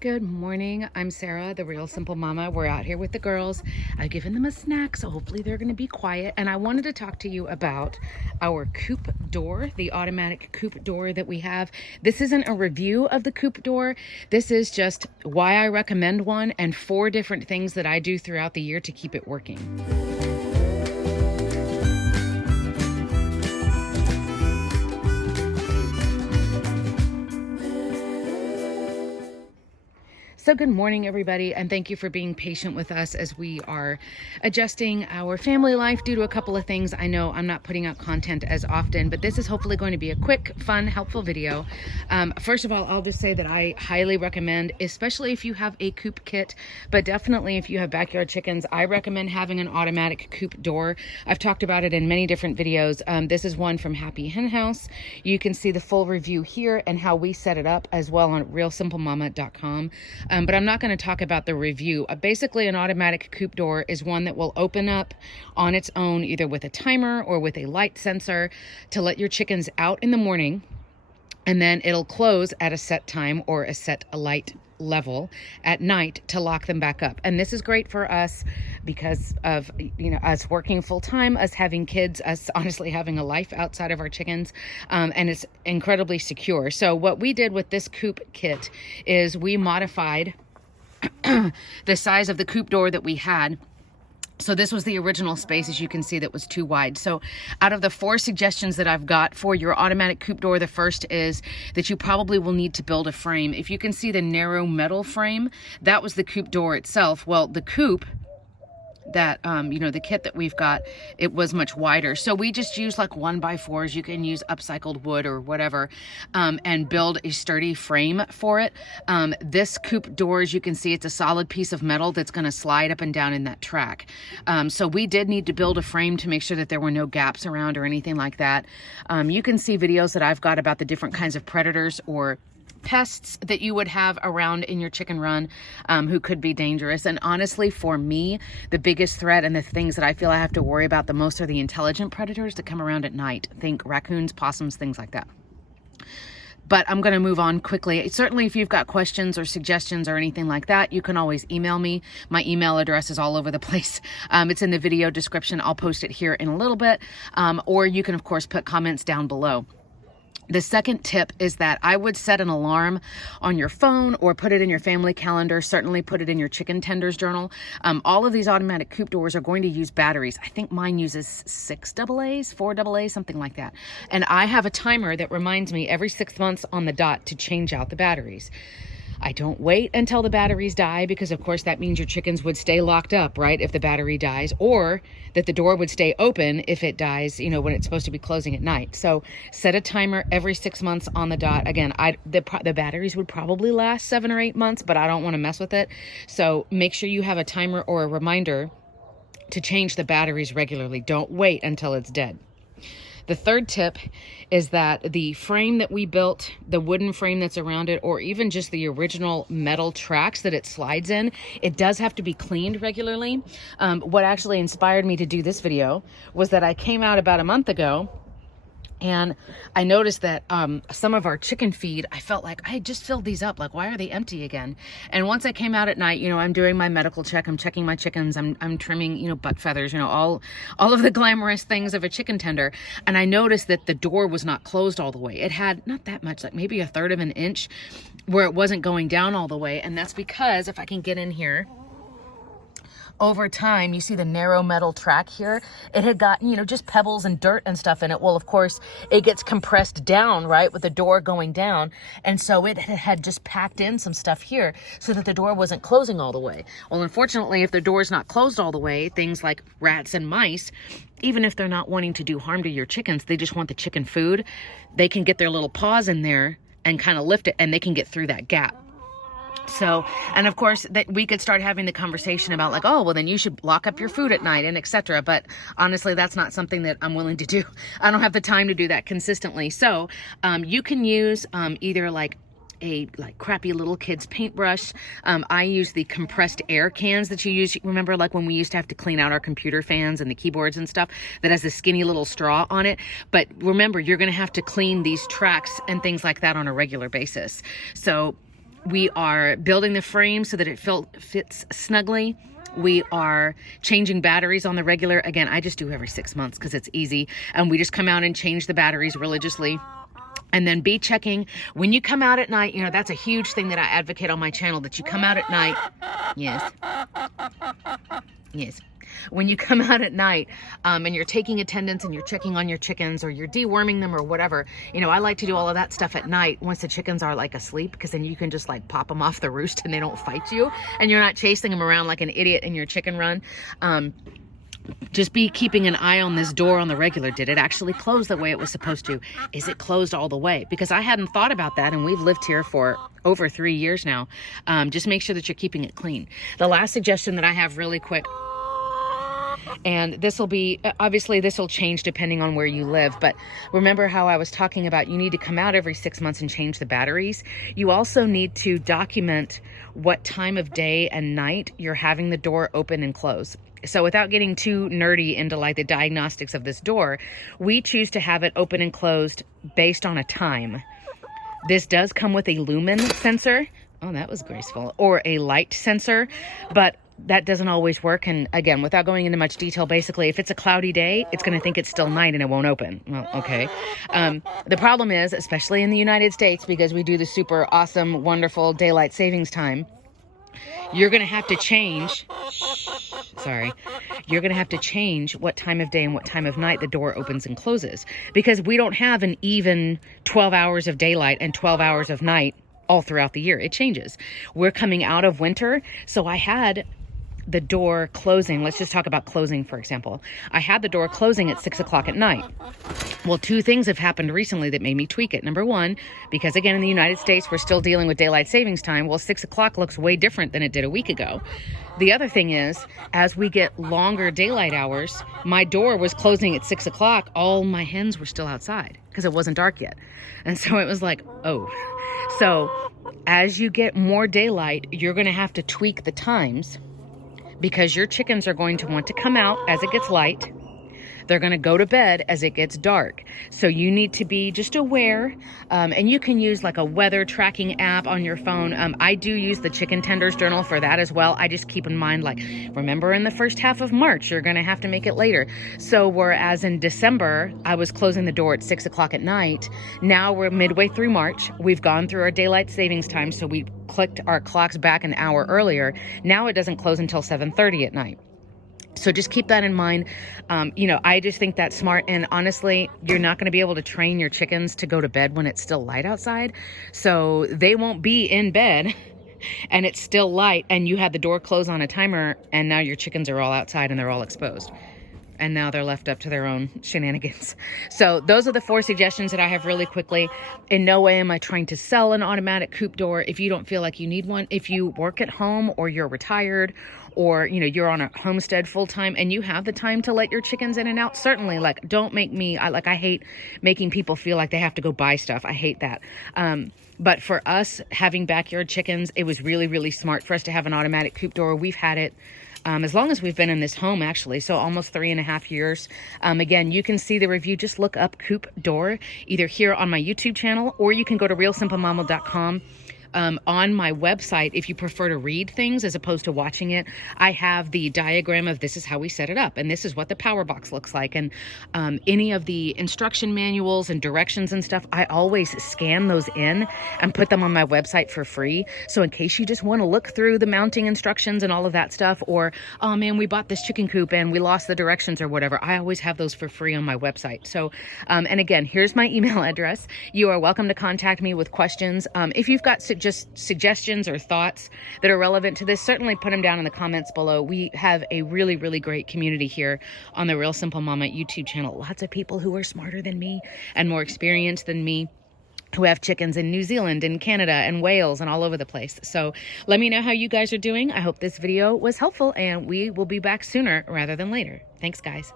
Good morning. I'm Sarah, the Real Simple Mama. We're out here with the girls. I've given them a snack, so hopefully they're going to be quiet. And I wanted to talk to you about our Coop door, the automatic Coop door that we have. This isn't a review of the Coop door. This is just why I recommend one and 4 different things that I do throughout the year to keep it working. So good morning, everybody, and thank you for being patient with us as we are adjusting our family life due to a couple of things. I know I'm not putting out content as often, but this is hopefully going to be a quick, fun, helpful video. First of all, I'll just say that I highly recommend, especially if you have a coop kit, but definitely if you have backyard chickens, I recommend having an automatic coop door. I've talked about it in many different videos. This is one from Happy Hen House. You can see the full review here and how we set it up as well on realsimplemama.com. But I'm not going to talk about the review. Basically, an automatic coop door is one that will open up on its own, either with a timer or with a light sensor to let your chickens out in the morning. And then it'll close at a set time or a set light level at night to lock them back up. And this is great for us because of, us working full time, us having kids, us honestly having a life outside of our chickens. And it's incredibly secure. So what we did with this coop kit is we modified the size of the coop door that we had. So this was the original space, as you can see, that was too wide. So out of the 4 suggestions that I've got for your automatic coop door, the first is that you probably will need to build a frame. If you can see the narrow metal frame, that was the coop door itself. Well, the coop that, the kit that we've got, it was much wider. So we just use like 1x4s. You can use upcycled wood or whatever, and build a sturdy frame for it. This coop door, as you can see, it's a solid piece of metal that's going to slide up and down in that track. So we did need to build a frame to make sure that there were no gaps around or anything like that. You can see videos that I've got about the different kinds of predators or pests that you would have around in your chicken run, who could be dangerous. And honestly, for me, the biggest threat and the things that I feel I have to worry about the most are the intelligent predators that come around at night. Think raccoons, possums, things like that. But I'm going to move on quickly. Certainly, if you've got questions or suggestions or anything like that, you can always email me. My email address is all over the place. It's in the video description. I'll post it here in a little bit. Or you can, of course, put comments down below. The second tip is that I would set an alarm on your phone or put it in your family calendar. Certainly put it in your chicken tenders journal. All of these automatic coop doors are going to use batteries. I think mine uses 6 AA's, 4 AA's, something like that. And I have a timer that reminds me every 6 months on the dot to change out the batteries. I don't wait until the batteries die because, of course, that means your chickens would stay locked up, right, if the battery dies, or that the door would stay open if it dies, when it's supposed to be closing at night. So set a timer every 6 months on the dot. Again, the batteries would probably last 7 or 8 months, but I don't want to mess with it. So make sure you have a timer or a reminder to change the batteries regularly. Don't wait until it's dead. The third tip is that the frame that we built, the wooden frame that's around it, or even just the original metal tracks that it slides in, it does have to be cleaned regularly. What actually inspired me to do this video was that I came out about a month ago and I noticed that some of our chicken feed, I felt like I had just filled these up. Like, why are they empty again? And once I came out at night, I'm doing my medical check. I'm checking my chickens. I'm trimming, butt feathers, all of the glamorous things of a chicken tender. And I noticed that the door was not closed all the way. It had not that much, like maybe 1/3 of an inch where it wasn't going down all the way. And that's because if I can get in here, over time, you see the narrow metal track here, it had gotten, just pebbles and dirt and stuff in it. Well, of course, it gets compressed down, right, with the door going down. And so it had just packed in some stuff here so that the door wasn't closing all the way. Well, unfortunately, if the door's not closed all the way, things like rats and mice, even if they're not wanting to do harm to your chickens, they just want the chicken food, they can get their little paws in there and kind of lift it, and they can get through that gap. So, and of course that we could start having the conversation about like, oh, well then you should lock up your food at night and etc. But honestly, that's not something that I'm willing to do. I don't have the time to do that consistently. So you can use either like a crappy little kid's paintbrush. I use the compressed air cans that you use. Remember, like when we used to have to clean out our computer fans and the keyboards and stuff, that has a skinny little straw on it. But remember, you're going to have to clean these tracks and things like that on a regular basis. So We are building the frame so that it fits snugly. We are changing batteries on the regular. Again, I just do every 6 months because it's easy. And we just come out and change the batteries religiously. And then be checking when you come out at night. You know, that's a huge thing that I advocate on my channel, that you come out at night. Yes. Yes. When you come out at night and you're taking attendance and you're checking on your chickens or you're deworming them or whatever, you know, I like to do all of that stuff at night once the chickens are like asleep, because then you can just like pop them off the roost and they don't fight you and you're not chasing them around like an idiot in your chicken run. Just be keeping an eye on this door on the regular. Did it actually close the way it was supposed to? Is it closed all the way? Because I hadn't thought about that, and we've lived here for over 3 years now. Just make sure that you're keeping it clean. The last suggestion that I have really quick, and this will be, obviously this will change depending on where you live, but remember how I was talking about you need to come out every 6 months and change the batteries? You also need to document what time of day and night you're having the door open and close. So without getting too nerdy into like the diagnostics of this door, we choose to have it open and closed based on a time. This does come with a lumen sensor. Oh, that was graceful. Or a light sensor, but that doesn't always work. And again, without going into much detail, basically, if it's a cloudy day, it's going to think it's still night and it won't open. Well, okay. The problem is, especially in the United States, because we do the super awesome, wonderful daylight savings time, you're going to have to change. Sorry. You're going to have to change what time of day and what time of night the door opens and closes, because we don't have an even 12 hours of daylight and 12 hours of night all throughout the year. It changes. We're coming out of winter. So I had the door closing. Let's just talk about closing, for example. I had the door closing at 6 o'clock at night. Well, two things have happened recently that made me tweak it. Number one, because again, in the United States, we're still dealing with daylight savings time. Well, 6 o'clock looks way different than it did a week ago. The other thing is, as we get longer daylight hours, my door was closing at 6 o'clock. All my hens were still outside because it wasn't dark yet. And so it was like, oh. So as you get more daylight, you're going to have to tweak the times, because your chickens are going to want to come out as it gets light. They're going to go to bed as it gets dark. So you need to be just aware. And you can use like a weather tracking app on your phone. I do use the Chicken Tenders Journal for that as well. I just keep in mind, like, remember in the first half of March, you're going to have to make it later. So whereas in December, I was closing the door at 6 o'clock at night. Now we're midway through March. We've gone through our daylight savings time. So we clicked our clocks back an hour earlier. Now it doesn't close until 7:30 at night. So just keep that in mind. You know, I just think that's smart. And honestly, you're not going to be able to train your chickens to go to bed when it's still light outside. So they won't be in bed and it's still light and you had the door closed on a timer, and now your chickens are all outside and they're all exposed. And now they're left up to their own shenanigans. So those are the 4 suggestions that I have really quickly. In no way am I trying to sell an automatic coop door. If you don't feel like you need one, if you work at home or you're retired, or, you know, you're on a homestead full time and you have the time to let your chickens in and out, certainly, like, don't make me, I hate making people feel like they have to go buy stuff. I hate that. But for us having backyard chickens, it was really, really smart for us to have an automatic coop door. We've had it as long as we've been in this home, actually, so almost 3.5 years. Again, you can see the review. Just look up Coop Door, either here on my YouTube channel, or you can go to realsimplemama.com. On my website, if you prefer to read things as opposed to watching it, I have the diagram of this is how we set it up, and this is what the power box looks like. And any of the instruction manuals and directions and stuff, I always scan those in and put them on my website for free. So in case you just want to look through the mounting instructions and all of that stuff, or, oh man, we bought this chicken coop and we lost the directions or whatever, I always have those for free on my website. So, and again, here's my email address. You are welcome to contact me with questions. If you've got just suggestions or thoughts that are relevant to this, certainly put them down in the comments below. We have a really, really great community here on the Real Simple Mama YouTube channel. Lots of people who are smarter than me and more experienced than me, who have chickens in New Zealand and Canada and Wales and all over the place. So let me know how you guys are doing. I hope this video was helpful, and we will be back sooner rather than later. Thanks, guys.